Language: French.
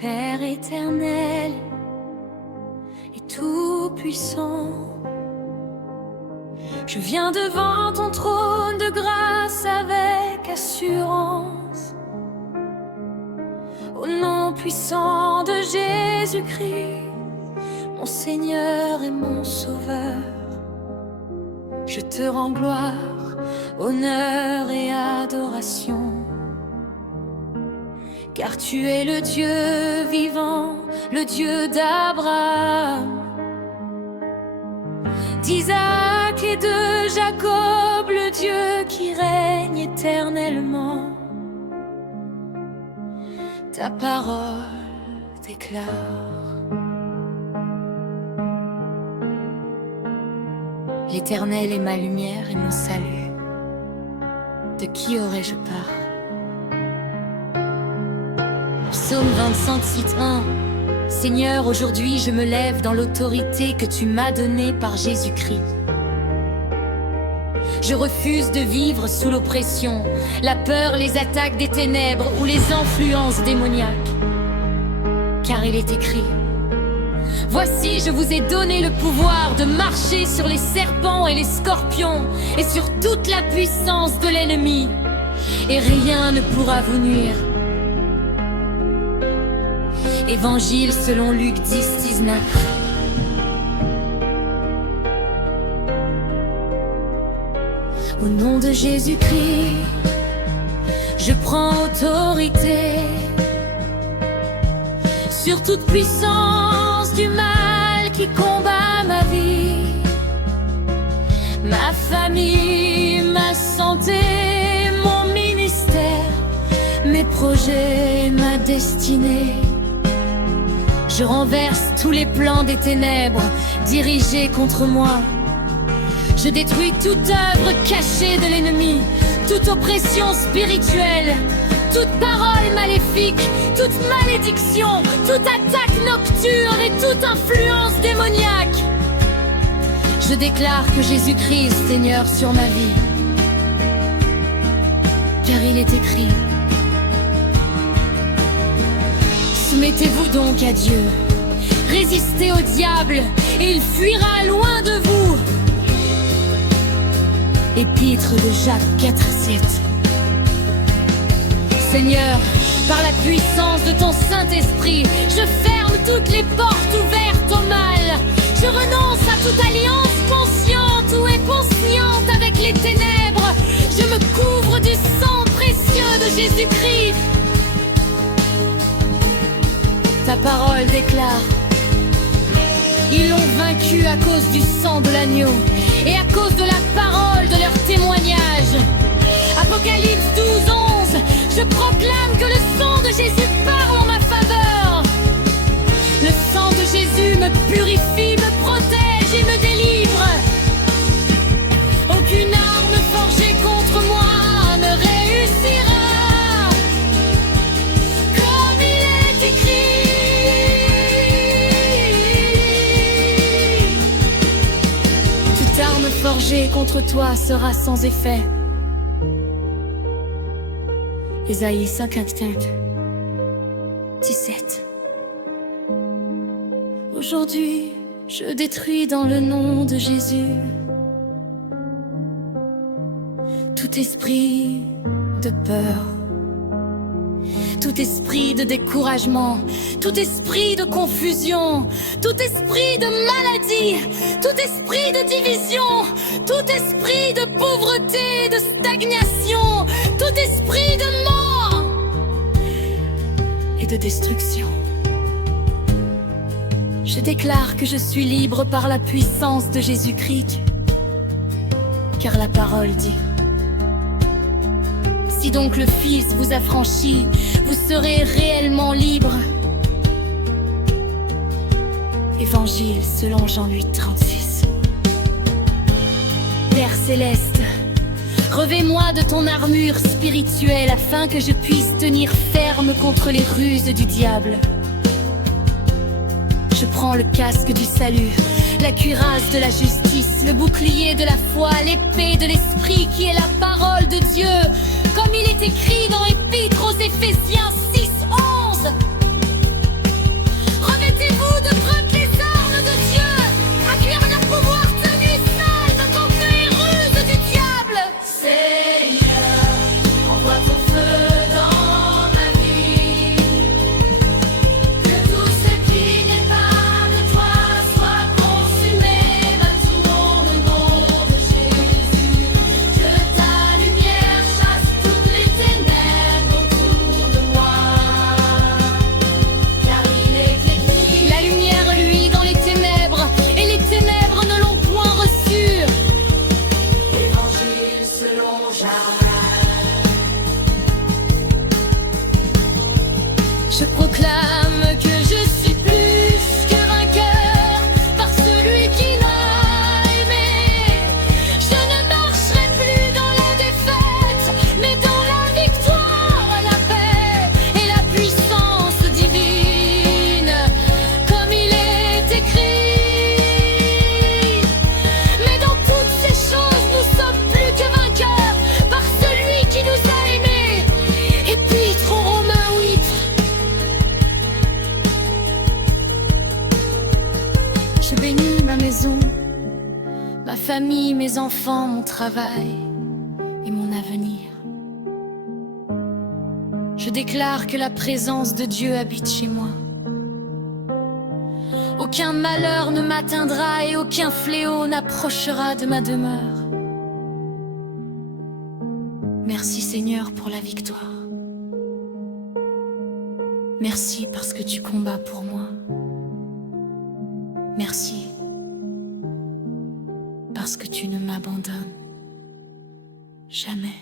Père éternel et tout-puissant, je viens devant ton trône de grâce avec assurance. Au nom puissant de Jésus-Christ, mon Seigneur et mon Sauveur, je te rends gloire, honneur et adoration. Car tu es le Dieu vivant, le Dieu d'Abraham, d'Isaac et de Jacob, le Dieu qui règne éternellement. Ta parole déclare: l'Éternel est ma lumière et mon salut. De qui aurais-je peur? Psaume 25, titre 1. Seigneur, aujourd'hui je me lève dans l'autorité que tu m'as donnée par Jésus-Christ. Je refuse de vivre sous l'oppression, la peur, les attaques des ténèbres ou les influences démoniaques. Car il est écrit: voici, je vous ai donné le pouvoir de marcher sur les serpents et les scorpions et sur toute la puissance de l'ennemi, et rien ne pourra vous nuire. Évangile selon Luc 10, 19. Au nom de Jésus-Christ, je prends autorité sur toute puissance du mal qui combat ma vie, ma famille, ma santé, mon ministère, mes projets, ma destinée. Je renverse tous les plans des ténèbres dirigés contre moi. Je détruis toute œuvre cachée de l'ennemi, toute oppression spirituelle, toute parole maléfique, toute malédiction, toute attaque nocturne et toute influence démoniaque. Je déclare que Jésus-Christ est Seigneur sur ma vie, car il est écrit: soumettez-vous donc à Dieu, résistez au diable et il fuira loin de vous. Épître de Jacques 4,7. Seigneur, par la puissance de ton Saint-Esprit, je ferme toutes les portes ouvertes au mal. Je renonce à toute alliance consciente ou inconsciente avec les ténèbres. Je me couvre du sang précieux de Jésus-Christ. Ta parole déclare: ils l'ont vaincu à cause du sang de l'agneau et à cause de la parole de leur témoignage. Apocalypse 12, 11. Je proclame que le sang de Jésus parle en ma faveur. Le sang de Jésus me purifie, me protège et me délivre. Aucune arme forgée contre moi ne réussira. Comme il est écrit: toute arme forgée contre toi sera sans effet. Ésaïe 57, 17. Aujourd'hui, je détruis dans le nom de Jésus tout esprit de peur, tout esprit de découragement, tout esprit de confusion, tout esprit de maladie, tout esprit de division, tout esprit de pauvreté, de stagnation, tout esprit de mort et de destruction. Je déclare que je suis libre par la puissance de Jésus-Christ, car la parole dit: si donc le Fils vous affranchit, vous serez réellement libre. Évangile selon Jean 8, 36. Père céleste, revêt-moi de ton armure spirituelle afin que je puisse tenir ferme contre les ruses du diable. Je prends le casque du salut, la cuirasse de la justice, le bouclier de la foi, l'épée de l'esprit qui est la parole de Dieu, comme il est écrit dans l'Épître aux Éphésiens 6, 11. Je proclame que je suis plus que vainqueur par celui qui m'a aimé. Je ne marcherai plus dans la défaite, mais dans la victoire, la paix et la puissance divine, comme il est écrit. Mais dans toutes ces choses, nous sommes plus que vainqueurs par celui qui nous a aimés. Épître aux Romains 8. Je bénis ma maison, ma famille, mes enfants, mon travail et mon avenir. Je déclare que la présence de Dieu habite chez moi. Aucun malheur ne m'atteindra et aucun fléau n'approchera de ma demeure. Merci Seigneur pour la victoire. Merci parce que tu combats pour moi. Merci parce que tu ne m'abandonnes jamais.